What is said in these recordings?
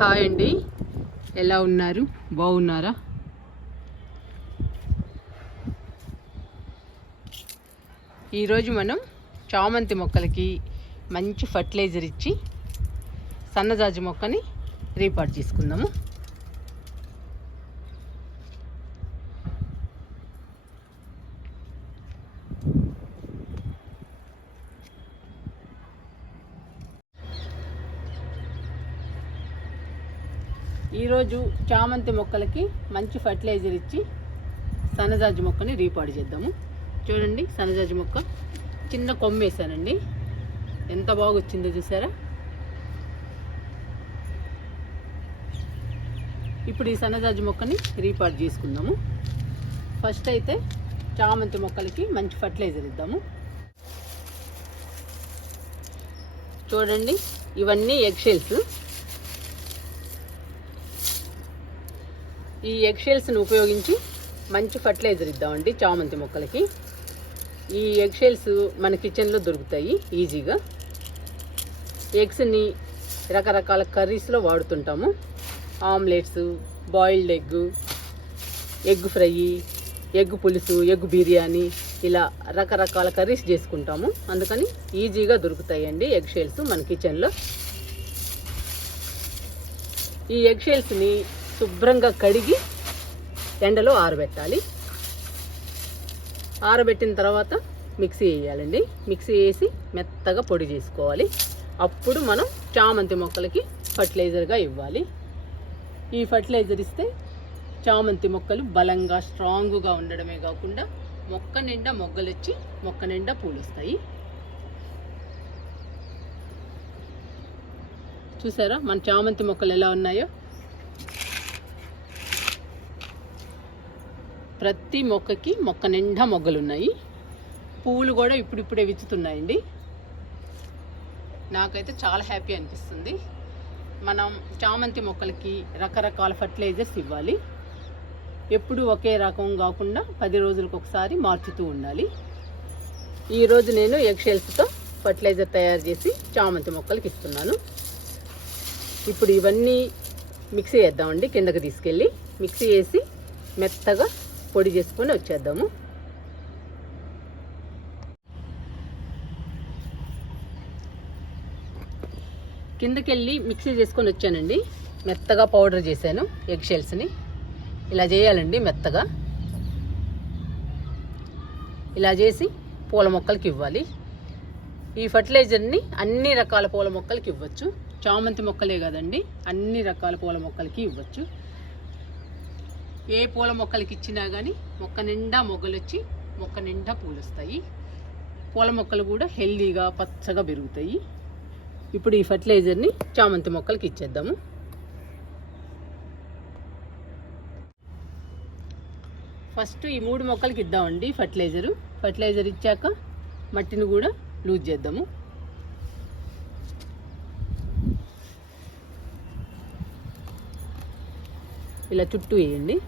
Hi అండి, ఎలా ఉన్నారు? బాగున్నారా? ఈరోజు మనం చామంతి మొక్కలకి మంచి ఫర్టిలైజర్ ఇచ్చి సన్నజాజి మొక్కని రీపాట్ చేసుకుందాము. ఈరోజు చామంతి మొక్కలకి మంచి ఫర్టిలైజర్ ఇచ్చి సన్నజాజి మొక్కని రీపాట్ చేద్దాము. చూడండి, సన్నజాజి మొక్క చిన్న కొమ్మ వేసానండి, ఎంత బాగా వచ్చిందో చూసారా. ఇప్పుడు ఈ సన్నజాజి మొక్కని రీపాట్ చేసుకుందాము. ఫస్ట్ అయితే చామంతి మొక్కలకి మంచి ఫర్టిలైజర్ ఇద్దాము. చూడండి, ఇవన్నీ ఎగ్ షెల్స్. ఈ ఎగ్ షెల్స్ని ఉపయోగించి మంచి ఫర్టిలైజర్ ఇద్దామండి చామంతి మొక్కలకి. ఈ ఎగ్ షెల్స్ మన కిచెన్లో దొరుకుతాయి ఈజీగా. ఎగ్స్ని రకరకాల కర్రీస్లో వాడుతుంటాము. Omelettes, boiled egg fry, egg పులుసు, ఎగ్ బిర్యానీ, ఇలా రకరకాల కర్రీస్ చేసుకుంటాము. అందుకని ఈజీగా దొరుకుతాయండి ఎగ్ షెల్స్ మన కిచెన్లో. ఈ ఎగ్ షెల్స్ని శుభ్రంగా కడిగి ఎండలో ఆరబెట్టాలి. ఆరబెట్టిన తర్వాత మిక్సీ వేయాలండి. మిక్సీ వేసి మెత్తగా పొడి చేసుకోవాలి. అప్పుడు మనం చామంతి మొక్కలకి ఫర్టిలైజర్గా ఇవ్వాలి. ఈ ఫర్టిలైజర్ ఇస్తే చామంతి మొక్కలు బలంగా స్ట్రాంగ్గా ఉండడమే కాకుండా మొక్క నిండా మొగ్గలు వచ్చి మొక్క నిండా పూలు వస్తాయి. చూసారా మన చామంతి మొక్కలు ఎలా ఉన్నాయో. ప్రతి మొక్కకి మొక్క నిండా మొగ్గలు ఉన్నాయి. పువ్వులు కూడా ఇప్పుడిప్పుడే విచ్చుతున్నాయండి. నాకైతే చాలా హ్యాపీ అనిపిస్తుంది. మనం చామంతి మొక్కలకి రకరకాల ఫర్టిలైజర్స్ ఇవ్వాలి. ఎప్పుడు ఒకే రకం కాకుండా 10 రోజులకు ఒకసారి మార్చుతూ ఉండాలి. ఈరోజు నేను ఎగ్ షెల్స్తో ఫర్టిలైజర్ తయారు చేసి చామంతి మొక్కలకి ఇస్తున్నాను. ఇప్పుడు ఇవన్నీ మిక్సీ వేద్దామండి. కిందకి తీసుకెళ్ళి మిక్సీ వేసి మెత్తగా పొడి చేసుకొని వచ్చేద్దాము. కిందకెళ్ళి మిక్సీ చేసుకొని వచ్చానండి. మెత్తగా పౌడర్ చేశాను ఎగ్ షెల్స్ని. ఇలా చేయాలండి మెత్తగా. ఇలా చేసి పూల మొక్కలకి ఇవ్వాలి. ఈ ఫర్టిలైజర్ని అన్ని రకాల పూల మొక్కలకి ఇవ్వచ్చు. చామంతి మొక్కలే కదండి, అన్ని రకాల పూల మొక్కలకి ఇవ్వచ్చు. ఏ పూల మొక్కలకి ఇచ్చినా కానీ మొక్క నిండా మొగ్గలు వచ్చి మొక్క నిండా పూలు వస్తాయి. పూల మొక్కలు కూడా హెల్దీగా పచ్చగా పెరుగుతాయి. ఇప్పుడు ఈ ఫర్టిలైజర్ని చామంతి మొక్కలకి ఇచ్చేద్దాము. ఫస్ట్ ఈ 3 మొక్కలకి ఇద్దామండి ఫర్టిలైజర్ ఇచ్చాక మట్టిని కూడా లూజ్ చేద్దాము. ఇలా చుట్టూ వేయండి.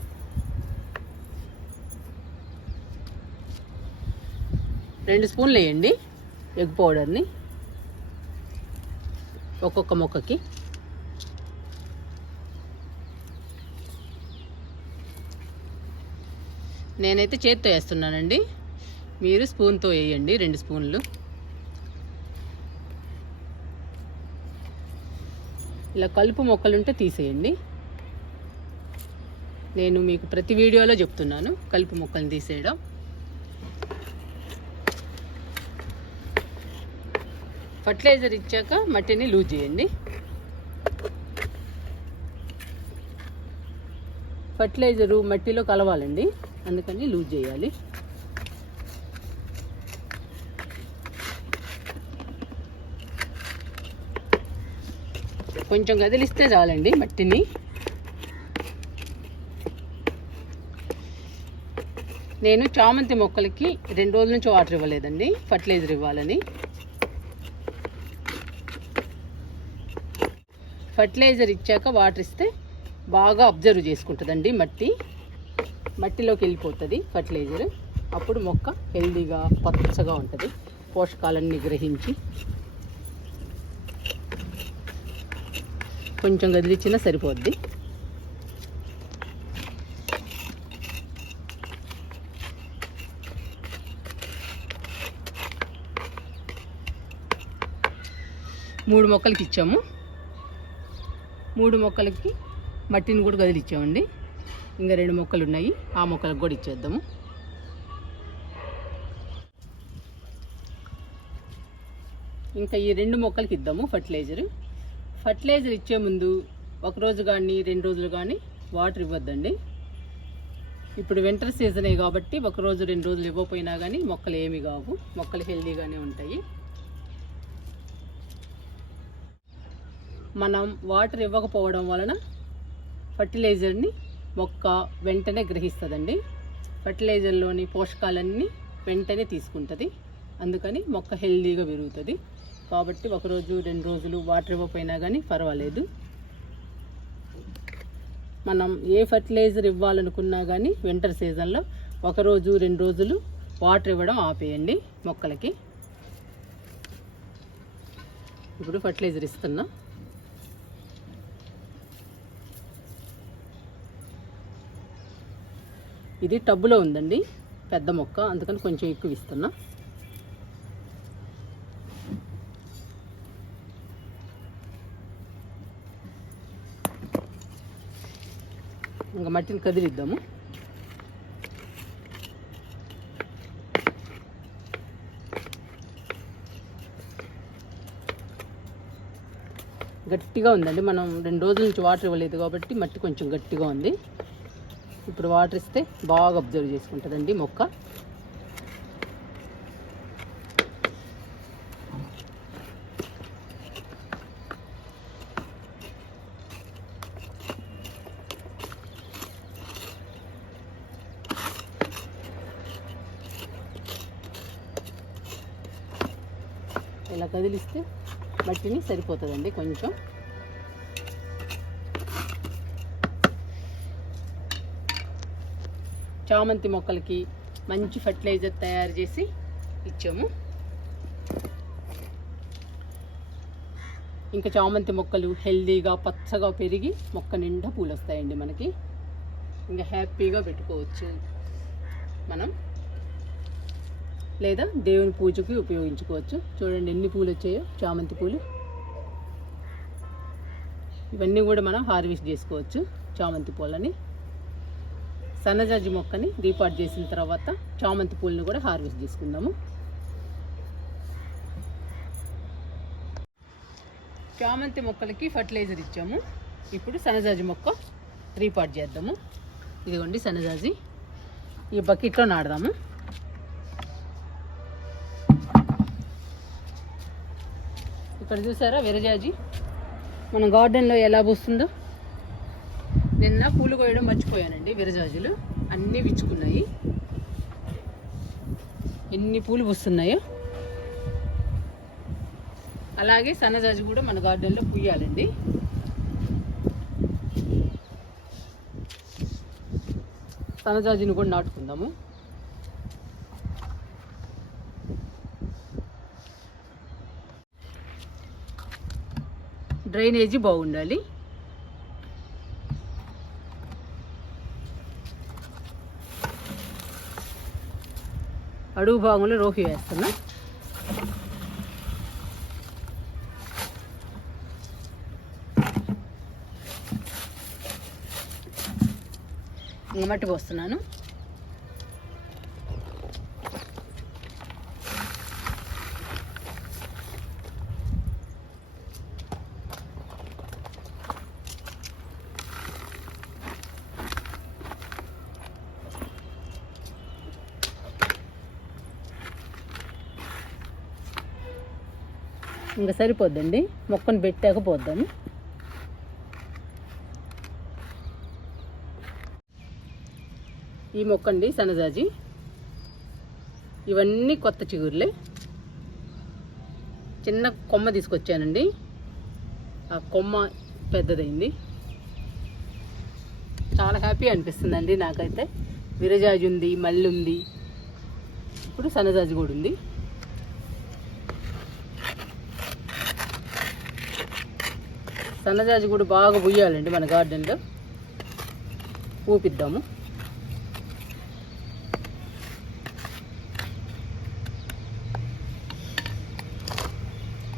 2 స్పూన్లు వేయండి ఎగ్ పౌడర్ని ఒక్కొక్క మొక్కకి. నేనైతే చేత్తో వేస్తున్నానండి, మీరు స్పూన్తో వేయండి 2 స్పూన్లు. ఇలా కలుపు మొక్కలుంటే తీసేయండి. నేను మీకు ప్రతి వీడియోలో చెప్తున్నాను కలుపు మొక్కలను తీసేయడం. ఫర్టిలైజర్ ఇచ్చాక మట్టిని లూజ్ చేయండి. ఫర్టిలైజరు మట్టిలో కలవాలండి, అందుకని లూజ్ చేయాలి. కొంచెం కదిలిస్తే చాలండి మట్టిని. నేను చామంతి మొక్కలకి 2 రోజుల నుంచి వాటర్ ఇవ్వలేదండి, ఫర్టిలైజర్ ఇవ్వాలని. ఫర్టిలైజర్ ఇచ్చాక వాటర్ ఇస్తే బాగా అబ్జర్వ్ చేసుకుంటుందండి మట్టిలోకి వెళ్ళిపోతుంది ఫర్టిలైజర్. అప్పుడు మొక్క హెల్దీగా పచ్చగా ఉంటుంది, పోషకాలన్నీ గ్రహించి. కొంచెం కదిలిచ్చినా సరిపోద్ది. మూడు మొక్కలకి ఇచ్చాము. 3 మొక్కలకి మట్టిని కూడా కదిలిచ్చామండి. ఇంకా 2 మొక్కలు ఉన్నాయి, ఆ మొక్కలకు కూడా ఇచ్చేద్దాము. ఇంకా ఈ 2 మొక్కలకి ఇద్దాము ఫర్టిలైజర్ ఇచ్చే ముందు 1 రోజు కానీ 2 రోజులు కానీ వాటర్ ఇవ్వద్దండి. ఇప్పుడు వింటర్ సీజనే కాబట్టి 1 రోజు 2 రోజులు ఇవ్వకపోయినా కానీ మొక్కలు ఏమి కావు, మొక్కలు హెల్దీగానే ఉంటాయి. మనం వాటర్ ఇవ్వకపోవడం వలన ఫర్టిలైజర్ని మొక్క వెంటనే గ్రహిస్తుందండి. ఫర్టిలైజర్లోని పోషకాలన్నీ వెంటనే తీసుకుంటుంది, అందుకని మొక్క హెల్దీగా పెరుగుతుంది. కాబట్టి 1 రోజు 2 రోజులు వాటర్ ఇవ్వకపోయినా కానీ పర్వాలేదు. మనం ఏ ఫర్టిలైజర్ ఇవ్వాలనుకున్నా కానీ వింటర్ సీజన్లో 1 రోజు 2 రోజులు వాటర్ ఇవ్వడం ఆపేయండి మొక్కలకి. ఇప్పుడు ఫర్టిలైజర్ ఇస్తున్నా. ఇది టబ్బులో ఉందండి పెద్ద మొక్క, అందుకని కొంచెం ఎక్కువ ఇస్తున్నా. ఇంకా మట్టిని కదిలిద్దాము. గట్టిగా ఉందండి, మనం 2 రోజుల నుంచి వాటర్ ఇవ్వలేదు కాబట్టి మట్టి కొంచెం గట్టిగా ఉంది. ఇప్పుడు వాటర్ ఇస్తే బాగా అబ్జర్వ్ చేసుకుంటుందండి మొక్క. ఇలా కదిలిస్తే మట్టిని సరిపోతుందండి కొంచెం. చామంతి మొక్కలకి మంచి ఫర్టిలైజర్ తయారు చేసి ఇచ్చాము. ఇంకా చామంతి మొక్కలు హెల్దీగా పచ్చగా పెరిగి మొక్క నిండా పూలు వస్తాయండి మనకి. ఇంకా హ్యాపీగా పెట్టుకోవచ్చు మనం, లేదా దేవుని పూజకి ఉపయోగించుకోవచ్చు. చూడండి ఎన్ని పూలు వచ్చాయో చామంతి పూలు. ఇవన్నీ కూడా మనం హార్వెస్ట్ చేసుకోవచ్చు చామంతి పూలని. సన్నజాజి మొక్కని రీపాట్ చేసిన తర్వాత చామంతి పూలను కూడా హార్వెస్ట్ చేసుకుందాము. చామంతి మొక్కలకి ఫర్టిలైజర్ ఇచ్చాము. ఇప్పుడు సన్నజాజి మొక్క రీపాట్ చేద్దాము. ఇదిగోండి సన్నజాజి, ఈ బకెట్లో నాడదాము. ఇక్కడ చూసారా విరజాజి మన గార్డెన్లో ఎలా పూస్తుందో. నిన్న పూలు కోయడం మర్చిపోయానండి, విరజాజులు అన్నీ విచ్చుకున్నాయి. ఎన్ని పూలు పూస్తున్నాయో. అలాగే సన్నజాజి కూడా మన గార్డెన్లో పూయాలండి. సన్నజాజిని కూడా నాటుకుందాము. డ్రైనేజీ బాగుండాలి. అడుగు భాగంలో రోహి వేస్తున్నా. మట్టి పోస్తున్నాను. ఇంకా సరిపోద్దండి, మొక్కను పెట్టాక పోద్దాము. ఈ మొక్క అండి సన్నజాజి. ఇవన్నీ కొత్త చిగురులే. చిన్న కొమ్మ తీసుకొచ్చానండి, ఆ కొమ్మ పెద్దదైంది. చాలా హ్యాపీ అనిపిస్తుందండి నాకైతే. విరజాజి ఉంది, మల్లి ఉంది, ఇప్పుడు సన్నజాజి కూడా ఉంది. సన్నజాజి కూడా బాగా పుయ్యాలండి మన గార్డెన్లో. ఊపిద్దాము.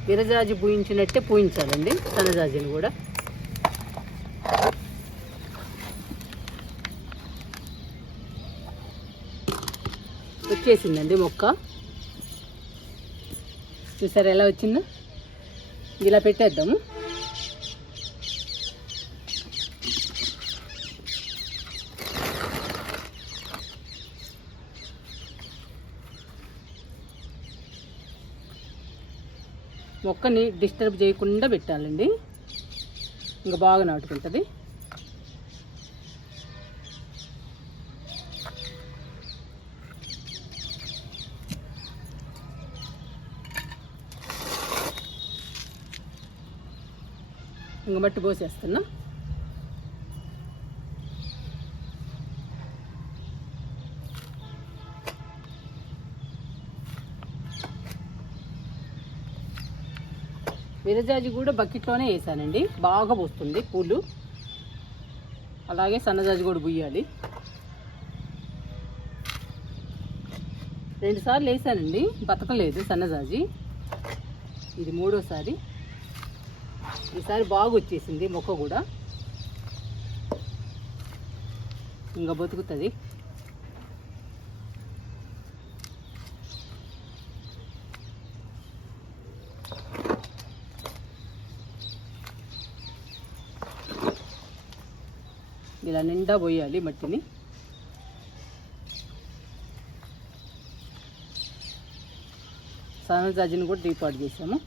విరజాజి పూయించినట్టే పూయించాలండి సన్నజాజిని కూడా. వచ్చేసిందండి మొక్క. చూసారా ఎలా వచ్చిందో? ఇలా పెట్టేద్దాము. మొక్కని డిస్టర్బ్ చేయకుండా పెట్టాలండి, ఇంకా బాగా నాటుకుంటుంది. ఇంక మట్టి పోసేస్తున్నా. విరజాజి కూడా బకెట్లోనే వేసానండి, బాగా పోస్తుంది పూలు. అలాగే సన్నజాజి కూడా పుయ్యాలి. 2 సార్లు వేసానండి, బతకలేదు సన్నజాజి. ఇది 3వసారి. ఈసారి బాగా వచ్చేసింది మొక్క కూడా, ఇంకా బతుకుతుంది. ఇలా నిండా పోయాలి మట్టిని. సన్నజాజిని కూడా డీపాట్ చేసాము.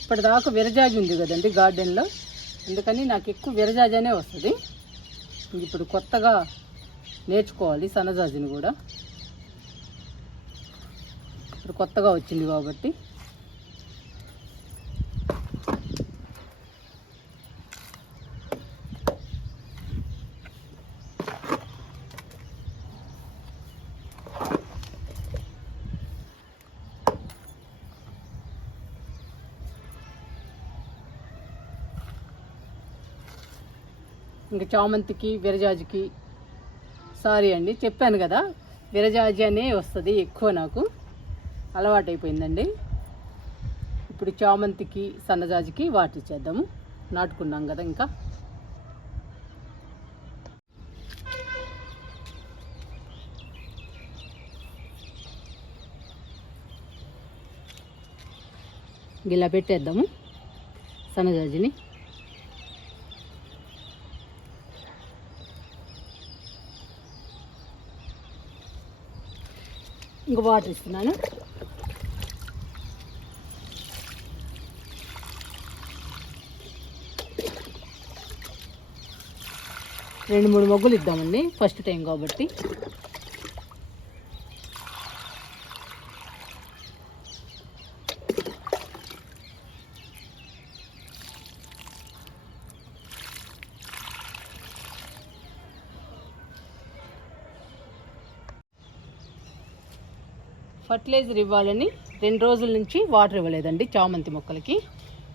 ఇప్పటిదాకా విరజాజి ఉంది కదండి గార్డెన్లో, అందుకని నాకు ఎక్కువ విరజాజనే వస్తుంది. ఇప్పుడు కొత్తగా నేర్చుకోవాలి సన్నజాజిని కూడా. ఇప్పుడు కొత్తగా వచ్చింది కాబట్టి. ఇంకా చామంతికి విరజాజికి సారీ అండి, చెప్పాను కదా విరజాజి అనే వస్తుంది ఎక్కువ, నాకు అలవాటైపోయిందండి. ఇప్పుడు చామంతికి సన్నజాజికి వాటర్ ఇచ్చేద్దాము. నాటుకున్నాం కదా ఇంకా. ఇలా పెట్టేద్దాము సన్నజాజిని. ఇంక వాటర్ ఇస్తున్నాను. రెండు 3 మొగ్గులు ఇద్దామండి, ఫస్ట్ టైం కాబట్టి. ఫర్టిలైజర్ ఇవ్వాలని 2 రోజుల నుంచి వాటర్ ఇవ్వలేదండి చామంతి మొక్కలకి.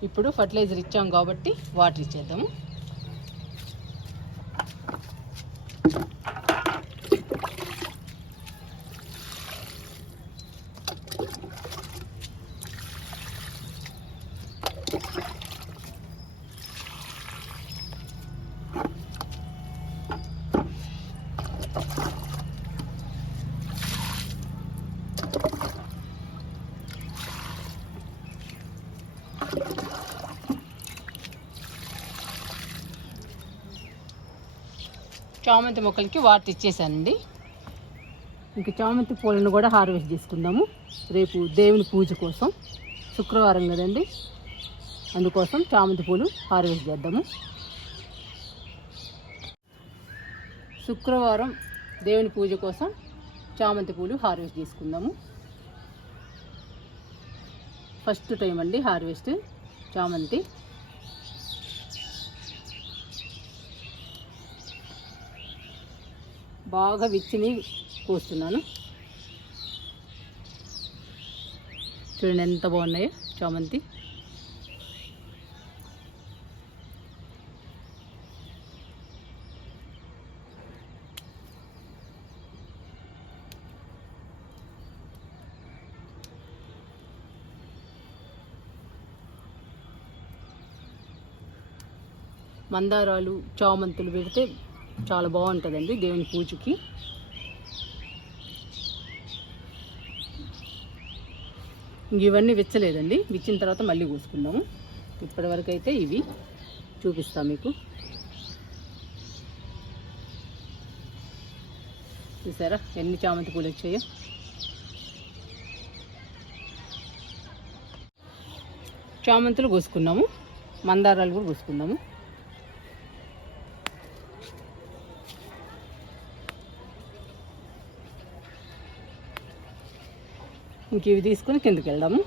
ఇప్పుడు ఫర్టిలైజర్ ఇచ్చాం కాబట్టి వాటర్ ఇచ్చేద్దాము. చామంతి మొక్కలకి వాటర్ ఇచ్చేసానండి. ఇంకా చామంతి పూలను కూడా హార్వెస్ట్ చేసుకుందాము. రేపు దేవుని పూజ కోసం, శుక్రవారం కదండి, అందుకోసం చామంతి పూలు హార్వెస్ట్ చేద్దాము. శుక్రవారం దేవుని పూజ కోసం చామంతి పూలు హార్వెస్ట్ చేసుకుందాము. ఫస్ట్ టైం అండి హార్వెస్ట్ చామంతి. బాగా విచ్చిని కోస్తున్నాను. చూడండి ఎంత బాగున్నాయో. చామంతి. మందారాలు, చామంతులు పెడితే చాలా బాగుంటుందండి దేవుని పూజకి. ఇవన్నీ విచ్చలేదండి, విచ్చిన తర్వాత మళ్ళీ కోసుకుందాము. ఇప్పటివరకు అయితే ఇవి చూపిస్తాను మీకు. చూసారా ఎన్ని చామంతి పూలు వచ్చాయో. చామంతులు కోసుకున్నాము, మందారాలు కూడా కోసుకుందాము. ఇంక ఇవి తీసుకుని కిందకి వెళ్దాము.